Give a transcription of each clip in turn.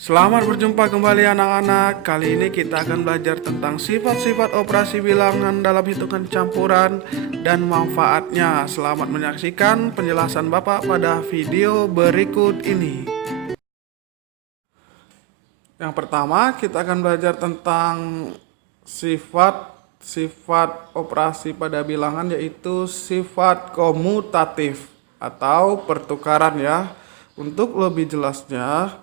Selamat berjumpa kembali anak-anak. Kali ini kita akan belajar tentang sifat-sifat operasi bilangan dalam hitungan campuran dan manfaatnya. Selamat menyaksikan penjelasan Bapak pada video berikut ini. Yang pertama, kita akan belajar tentang sifat operasi pada bilangan, yaitu sifat komutatif atau pertukaran ya. Untuk lebih jelasnya,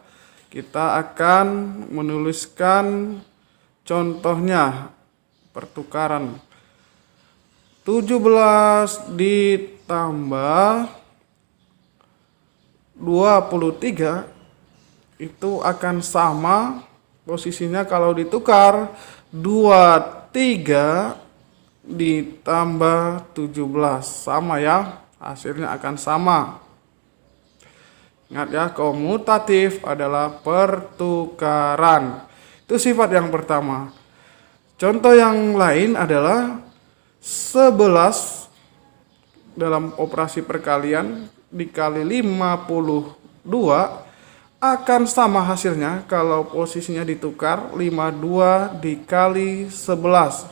kita akan menuliskan contohnya pertukaran 17 ditambah 23 itu akan sama posisinya kalau ditukar 23 ditambah 17, sama ya, hasilnya akan sama. Ingat ya, komutatif adalah pertukaran. Itu sifat yang pertama. Contoh yang lain adalah 11 dalam operasi perkalian dikali 52 akan sama hasilnya kalau posisinya ditukar 52 dikali 11.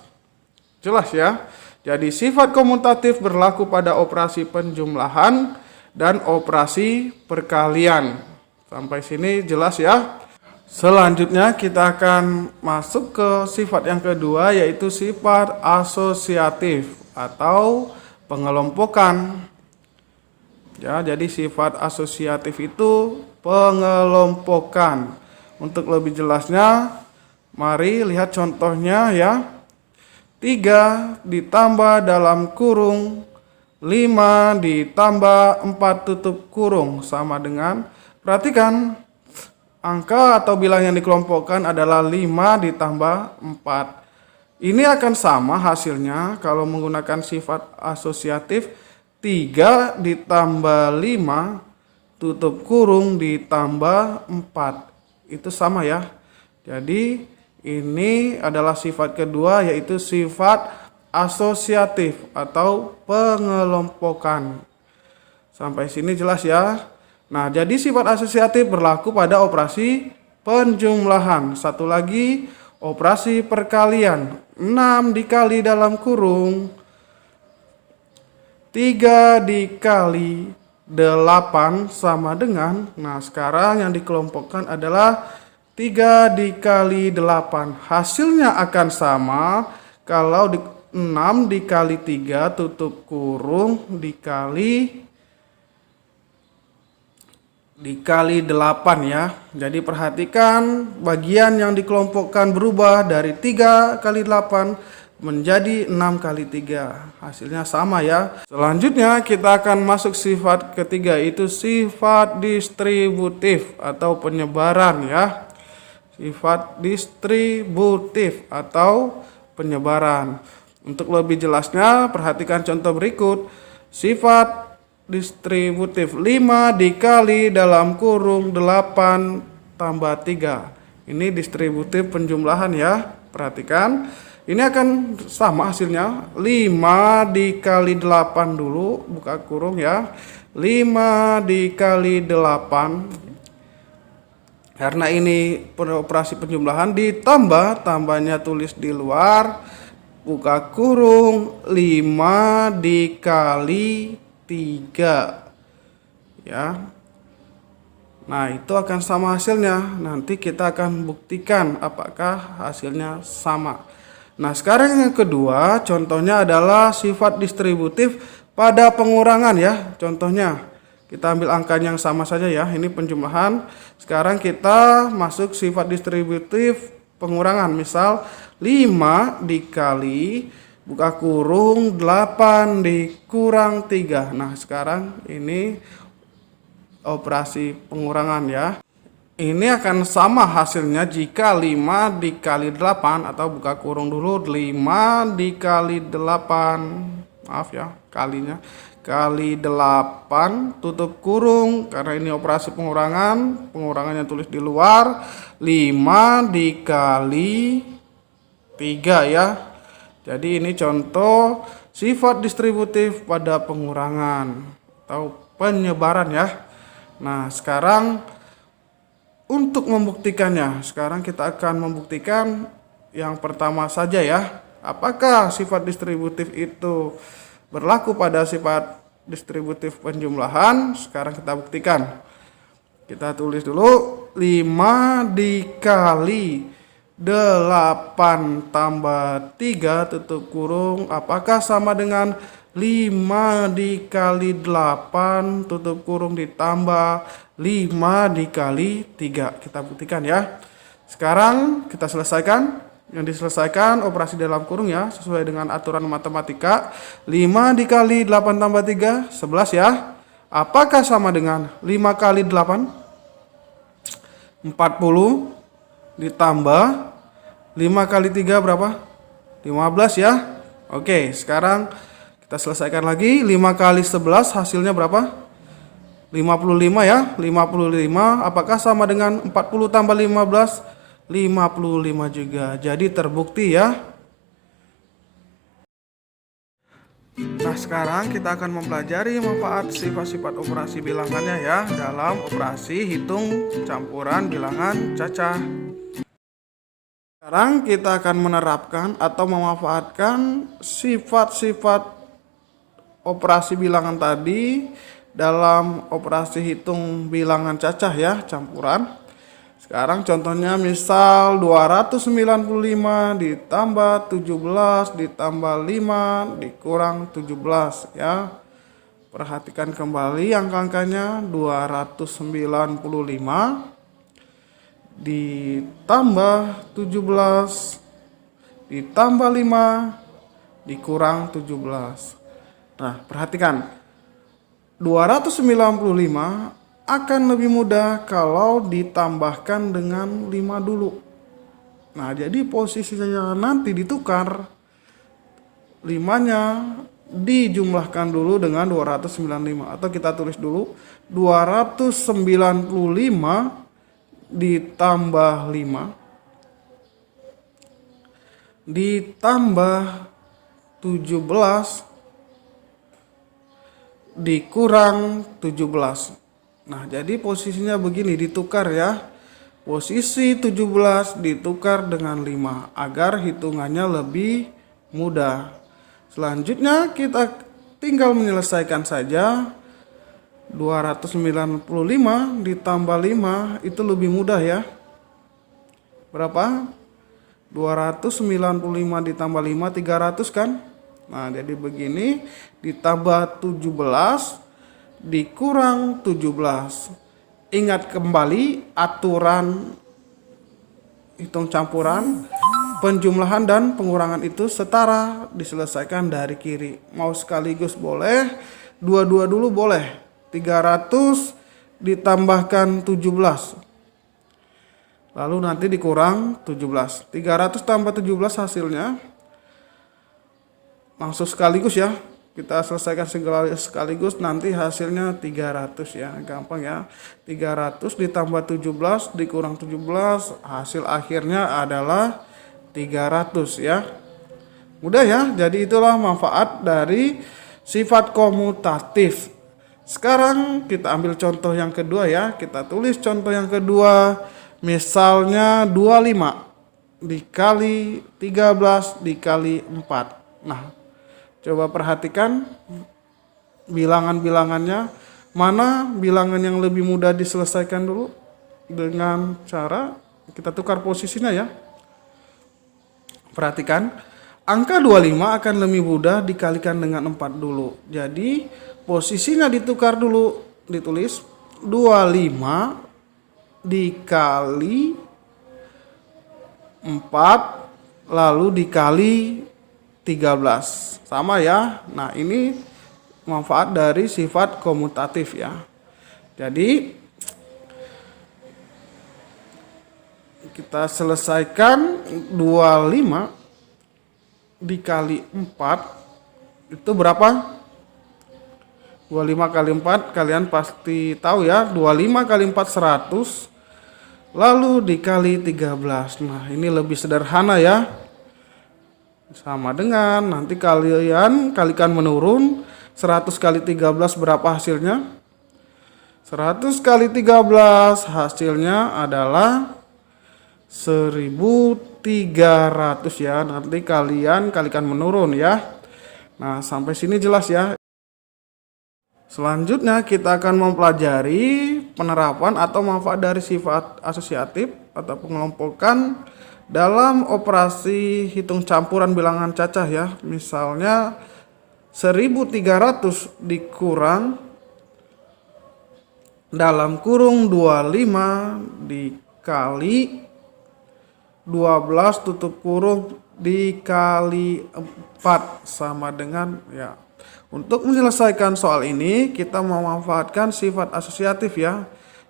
Jelas ya? Jadi sifat komutatif berlaku pada operasi penjumlahan dan operasi perkalian. Sampai sini jelas ya. Selanjutnya kita akan masuk ke sifat yang kedua, yaitu sifat asosiatif atau pengelompokan. Ya, jadi sifat asosiatif itu pengelompokan. Untuk lebih jelasnya, mari lihat contohnya ya. 3 ditambah dalam kurung 5 ditambah 4 tutup kurung sama dengan, perhatikan, angka atau bilang yang dikelompokkan adalah 5 ditambah 4. Ini akan sama hasilnya kalau menggunakan sifat asosiatif 3 ditambah 5 tutup kurung ditambah 4. Itu sama ya. Jadi ini adalah sifat kedua, yaitu sifat asosiatif atau pengelompokan. Sampai sini jelas ya. Nah, jadi sifat asosiatif berlaku pada operasi penjumlahan. Satu lagi, operasi perkalian. 6 dikali dalam kurung 3 dikali 8 sama dengan, nah sekarang yang dikelompokkan adalah 3 dikali 8. Hasilnya akan sama kalau 6 dikali 3 tutup kurung dikali 8 ya. Jadi perhatikan bagian yang dikelompokkan berubah dari 3 kali 8 menjadi 6 kali 3. Hasilnya sama ya. Selanjutnya kita akan masuk sifat ketiga, itu sifat distributif atau penyebaran ya. Sifat distributif atau penyebaran. Untuk lebih jelasnya, perhatikan contoh berikut. Sifat distributif 5 dikali dalam kurung 8 tambah 3. Ini distributif penjumlahan ya. Perhatikan, ini akan sama hasilnya. 5 dikali 8 dulu, buka kurung ya. 5 dikali 8. Karena ini operasi penjumlahan ditambah, tambahnya tulis di luar, buka kurung 5 dikali 3 ya. Nah, itu akan sama hasilnya. Nanti kita akan buktikan apakah hasilnya sama. Nah, sekarang yang kedua, contohnya adalah sifat distributif pada pengurangan ya. Contohnya, kita ambil angka yang sama saja ya. Ini penjumlahan. Sekarang kita masuk sifat distributif pengurangan. Misal 5 dikali, buka kurung 8 dikurang 3. Nah, sekarang ini operasi pengurangan ya. Ini akan sama hasilnya jika 5 dikali 8, atau buka kurung dulu, 5 dikali 8, maaf ya, kalinya, kali 8 tutup kurung, karena ini operasi pengurangan, pengurangannya tulis di luar, 5 dikali 3 ya. Jadi ini contoh sifat distributif pada pengurangan atau penyebaran ya. Nah, sekarang Untuk membuktikannya, sekarang kita akan membuktikan yang pertama saja ya. Apakah sifat distributif itu berlaku pada sifat distributif penjumlahan? Sekarang kita buktikan. Kita tulis dulu 5 dikali 8 tambah 3 tutup kurung. Apakah sama dengan 5 dikali 8 tutup kurung ditambah 5 dikali 3. Kita buktikan ya. Sekarang kita selesaikan. Yang diselesaikan operasi dalam kurung ya, sesuai dengan aturan matematika. 5 dikali 8 tambah 3, 11 ya. Apakah sama dengan 5 kali 8? 40 ditambah 5 kali 3 berapa? 15 ya. Oke, sekarang kita selesaikan lagi. 5 kali 11 hasilnya berapa? 55 ya. 55 apakah sama dengan 40 tambah 15? 55 juga. Jadi terbukti ya. Nah, sekarang kita akan mempelajari manfaat sifat-sifat operasi bilangannya ya dalam operasi hitung campuran bilangan cacah. Sekarang kita akan menerapkan atau memanfaatkan sifat-sifat operasi bilangan tadi dalam operasi hitung bilangan cacah ya, campuran. Sekarang contohnya misal 295 ditambah 17 ditambah 5 dikurang 17 ya. Perhatikan kembali angka-angkanya. 295 ditambah 17 ditambah 5 dikurang 17. Nah, perhatikan. 295 akan lebih mudah kalau ditambahkan dengan 5 dulu. Nah, jadi posisinya nanti ditukar. 5-nya dijumlahkan dulu dengan 295. Atau kita tulis dulu 295 ditambah 5 ditambah 17 dikurang 17. Nah, jadi posisinya begini, ditukar ya. Posisi 17 ditukar dengan 5 agar hitungannya lebih mudah. Selanjutnya kita tinggal menyelesaikan saja. 295 ditambah 5 itu lebih mudah ya. Berapa? 295 ditambah 5 300 kan? Nah, jadi begini, ditambah 17 dikurang 17. Ingat kembali aturan hitung campuran, penjumlahan dan pengurangan itu setara, diselesaikan dari kiri. Mau sekaligus boleh, dua-dua dulu boleh. 300 ditambahkan 17. Lalu nanti dikurang 17. 300 tambah 17 hasilnya. Langsung sekaligus ya. Kita selesaikan sekaligus, nanti hasilnya 300 ya. Gampang ya. 300 ditambah 17 dikurang 17, hasil akhirnya adalah 300 ya. Mudah ya. Jadi itulah manfaat dari sifat komutatif. Sekarang kita ambil contoh yang kedua ya. Kita tulis contoh yang kedua. Misalnya 25 dikali 13 dikali 4. Nah, coba perhatikan bilangan-bilangannya. Mana bilangan yang lebih mudah diselesaikan dulu? Dengan cara kita tukar posisinya ya. Perhatikan, angka 25 akan lebih mudah dikalikan dengan 4 dulu. Jadi posisinya ditukar dulu, ditulis 25 dikali 4 lalu dikali 13. Sama ya. Nah, ini manfaat dari sifat komutatif ya. Jadi kita selesaikan 25 dikali 4 itu berapa? 25 kali 4 kalian pasti tahu ya. 25 kali 4 100 lalu dikali 13. Nah, ini lebih sederhana ya. Sama dengan nanti kalian kalikan menurun. 100 kali 13 berapa hasilnya? 100 kali 13 hasilnya adalah 1300 ya. Nanti kalian kalikan menurun ya. Nah, sampai sini jelas ya. Selanjutnya kita akan mempelajari penerapan atau manfaat dari sifat asosiatif atau pengelompokan dalam operasi hitung campuran bilangan cacah ya. Misalnya 1300 dikurang dalam kurung 25 dikali 12 tutup kurung dikali 4 sama dengan ya. Untuk menyelesaikan soal ini kita memanfaatkan sifat asosiatif ya.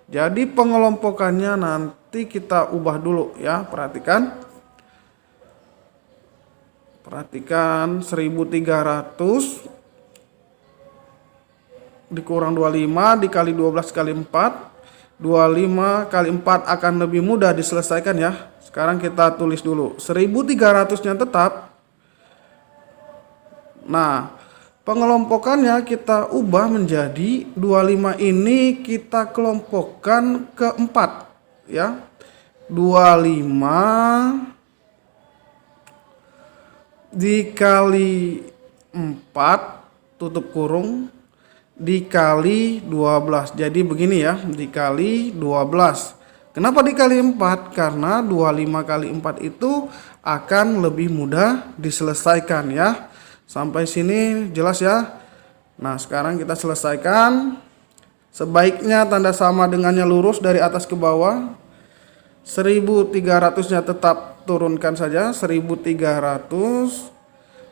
Jadi pengelompokannya nanti kita ubah dulu ya. Perhatikan 1300 dikurang 25 dikali 12 kali 4. 25 kali 4 akan lebih mudah diselesaikan ya. Sekarang kita tulis dulu 1300-nya tetap. Nah, pengelompokannya kita ubah menjadi 25 ini kita kelompokkan ke 4 ya. 25 dikali 4 tutup kurung dikali 12. Jadi begini ya, dikali 12. Kenapa dikali 4? Karena 25 kali 4 itu akan lebih mudah diselesaikan ya. Sampai sini jelas ya. Nah, sekarang kita selesaikan. Sebaiknya tanda sama dengannya lurus dari atas ke bawah. 1300-nya tetap turunkan saja. 1300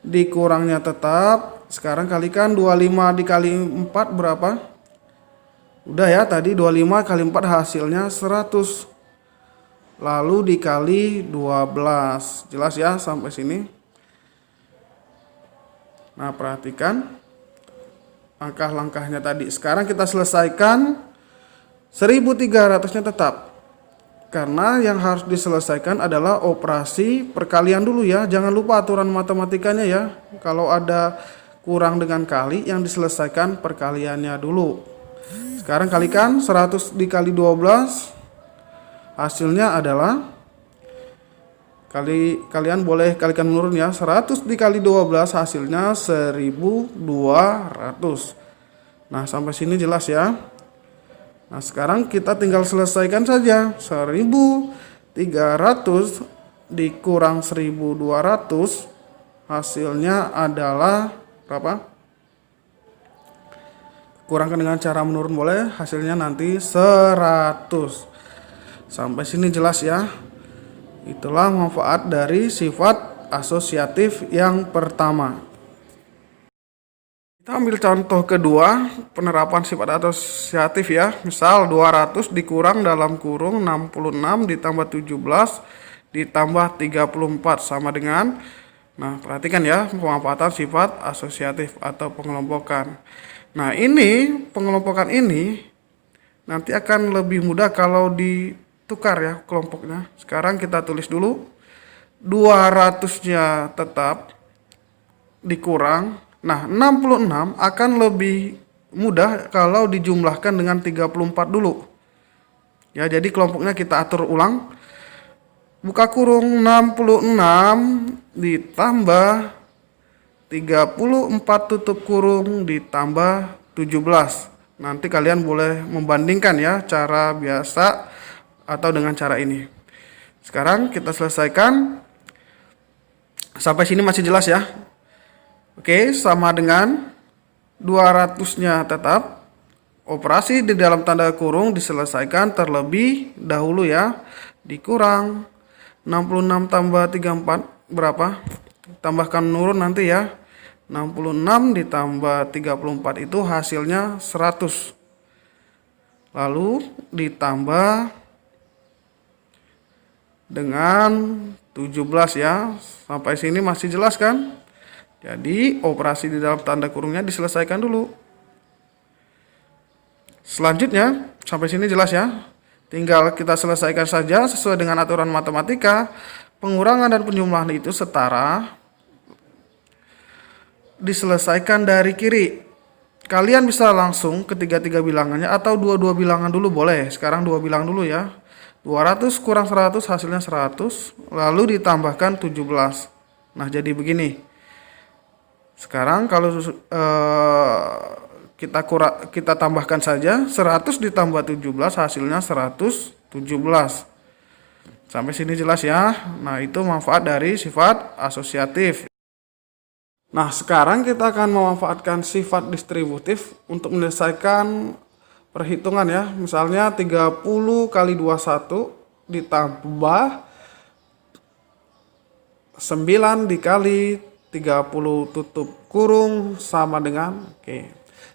dikurangnya tetap. Sekarang kalikan 25 dikali 4 berapa? Udah ya, tadi 25 kali 4 hasilnya 100. Lalu dikali 12. Jelas ya sampai sini? Nah, perhatikan langkah-langkahnya tadi. Sekarang kita selesaikan 1300-nya tetap. Karena yang harus diselesaikan adalah operasi perkalian dulu ya. Jangan lupa aturan matematikanya ya. Kalau ada kurang dengan kali, yang diselesaikan perkaliannya dulu. Sekarang kalikan 100 dikali 12. Hasilnya adalah kalian boleh kalikan menurun ya. 100 dikali 12 hasilnya 1200. Nah, sampai sini jelas ya. Nah, sekarang kita tinggal selesaikan saja. 1300 dikurang 1200 hasilnya adalah berapa? Kurangkan dengan cara menurun boleh, hasilnya nanti 100. Sampai sini jelas ya. Itulah manfaat dari sifat asosiatif yang pertama. Kita ambil contoh kedua, penerapan sifat asosiatif ya. Misal 200 dikurang dalam kurung 66 ditambah 17 ditambah 34 sama dengan. Nah, perhatikan ya pemanfaatan sifat asosiatif atau pengelompokan. Nah, ini pengelompokan ini nanti akan lebih mudah kalau ditukar ya kelompoknya. Sekarang kita tulis dulu 200-nya tetap dikurang. Nah, 66 akan lebih mudah kalau dijumlahkan dengan 34 dulu. Ya, jadi kelompoknya kita atur ulang. Buka kurung 66 ditambah 34 tutup kurung ditambah 17. Nanti kalian boleh membandingkan ya cara biasa atau dengan cara ini. Sekarang kita selesaikan. Sampai sini masih jelas ya. Oke, sama dengan 200-nya tetap. Operasi di dalam tanda kurung diselesaikan terlebih dahulu ya. Dikurang 66 tambah 34 berapa? Tambahkan menurun nanti ya. 66 ditambah 34 itu hasilnya 100. Lalu ditambah dengan 17 ya. Sampai sini masih jelas kan? Jadi operasi di dalam tanda kurungnya diselesaikan dulu. Selanjutnya sampai sini jelas ya. Tinggal kita selesaikan saja sesuai dengan aturan matematika. Pengurangan dan penjumlahan itu setara. Diselesaikan dari kiri. kalian bisa langsung ketiga-tiga bilangannya atau dua-dua bilangan dulu boleh. Sekarang dua bilang dulu ya. 200 kurang 100 hasilnya 100, lalu ditambahkan 17. Nah, jadi begini. Sekarang kalau kita tambahkan saja 100 ditambah 17 hasilnya 117. Sampai sini jelas ya. Nah, itu manfaat dari sifat asosiatif. Nah, sekarang kita akan memanfaatkan sifat distributif untuk menyelesaikan perhitungan ya. Misalnya 30 kali 21 ditambah 9 dikali 30 tutup kurung sama dengan oke.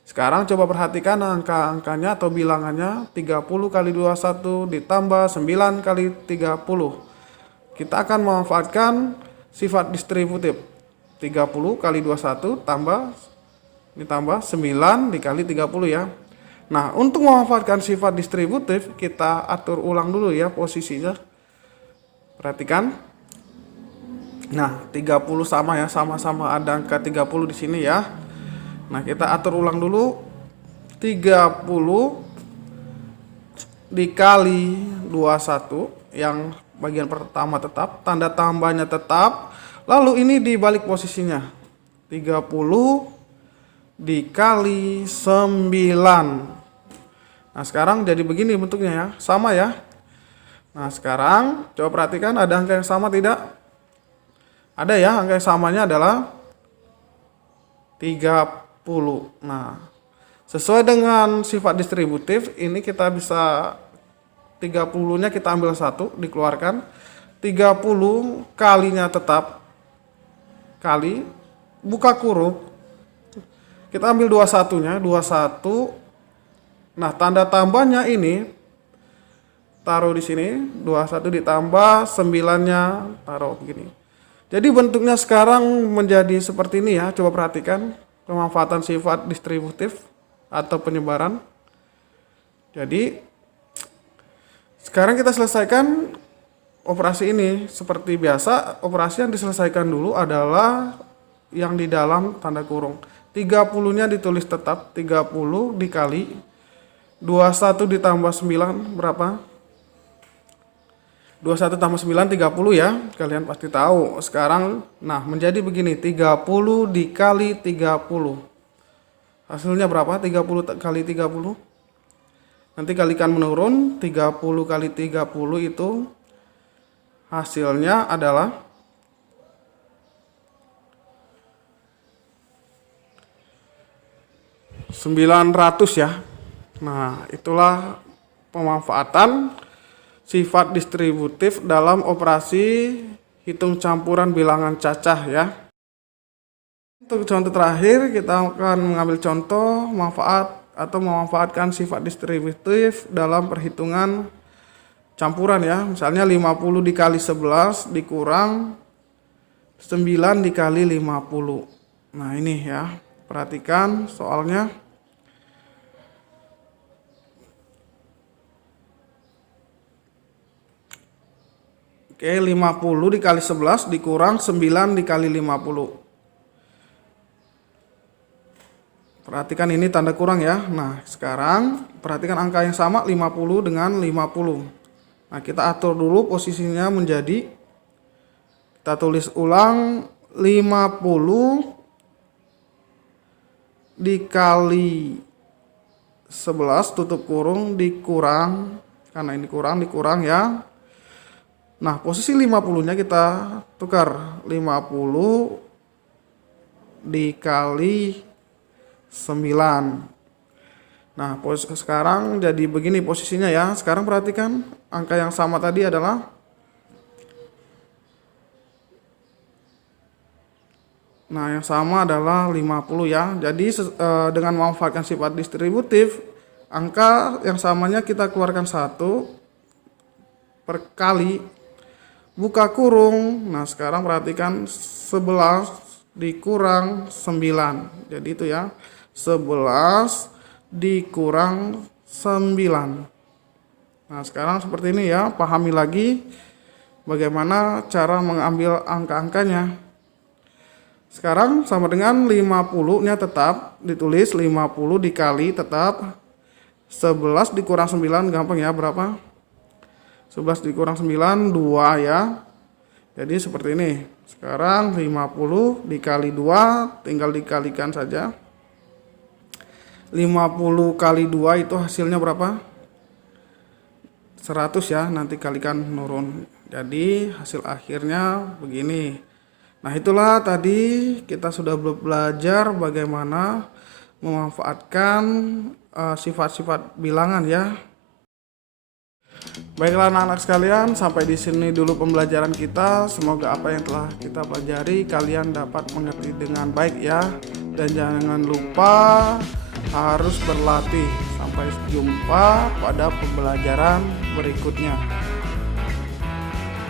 Sekarang coba perhatikan angka-angkanya atau bilangannya. 30 kali 21 ditambah 9 kali 30. Kita akan memanfaatkan sifat distributif. 30 kali 21 ditambah 9 dikali 30 ya. Nah, untuk memanfaatkan sifat distributif, kita atur ulang dulu ya posisinya. Perhatikan. Nah, 30 sama ya, sama-sama ada angka 30 di sini ya. Nah, kita atur ulang dulu. 30 dikali 21 yang bagian pertama tetap, tanda tambahnya tetap. Lalu ini dibalik posisinya. 30 dikali 9. Nah, sekarang jadi begini bentuknya ya. Sama ya. Nah, sekarang coba perhatikan ada angka yang sama tidak? Ada ya, angka yang samanya adalah 30. Nah, sesuai dengan sifat distributif, ini kita bisa 30-nya kita ambil 1, dikeluarkan. 30 kalinya tetap kali buka kurung, kita ambil 21-nya, 21. Nah, tanda tambahnya ini taruh di sini, 21 ditambah 9-nya taruh begini. Jadi bentuknya sekarang menjadi seperti ini ya. Coba perhatikan pemanfaatan sifat distributif atau penyebaran. Jadi sekarang kita selesaikan operasi ini. Seperti biasa, operasi yang diselesaikan dulu adalah yang di dalam tanda kurung. 30-nya ditulis tetap, 30 dikali 21 ditambah 9 berapa? 21 tambah 9 30 ya. Kalian pasti tahu. Sekarang nah menjadi begini, 30 dikali 30. Hasilnya berapa? 30 kali 30. Nanti kalikan menurun, 30 kali 30 itu hasilnya adalah 900 ya. Nah, itulah pemanfaatan sifat distributif dalam operasi hitung campuran bilangan cacah ya. Untuk contoh terakhir, kita akan mengambil contoh manfaat atau memanfaatkan sifat distributif dalam perhitungan campuran ya. Misalnya 50 dikali 11 dikurang 9 dikali 50. Nah, ini ya. Perhatikan soalnya. Oke, 50 dikali 11 dikurang 9 dikali 50. Perhatikan ini tanda kurang ya. Nah, sekarang perhatikan angka yang sama 50 dengan 50. Nah, kita atur dulu posisinya menjadi, kita tulis ulang 50 dikali 11 tutup kurung dikurang, karena ini kurang dikurang ya. Nah, posisi 50-nya kita tukar, 50 dikali 9. Nah, sekarang jadi begini posisinya ya. Sekarang perhatikan angka yang sama tadi adalah yang sama adalah 50 ya. Jadi dengan memanfaatkan sifat distributif, angka yang samanya kita keluarkan 1 per kali buka kurung. Nah, sekarang perhatikan 11 dikurang 9. Jadi itu ya. 11 dikurang 9. Nah, sekarang seperti ini ya. Pahami lagi bagaimana cara mengambil angka-angkanya. Sekarang sama dengan 50-nya tetap ditulis 50 dikali tetap 11 dikurang 9 gampang ya, berapa? 11 dikurang 9 2 ya. Jadi seperti ini. Sekarang 50 dikali 2 tinggal dikalikan saja. 50 kali 2 itu hasilnya berapa? 100 ya, nanti kalikan menurun. Jadi hasil akhirnya begini. Nah, itulah tadi kita sudah belajar bagaimana memanfaatkan sifat-sifat bilangan ya. Baiklah anak-anak sekalian, sampai di sini dulu pembelajaran kita. Semoga apa yang telah kita pelajari kalian dapat mengerti dengan baik ya. Dan jangan lupa harus berlatih. Sampai jumpa pada pembelajaran berikutnya.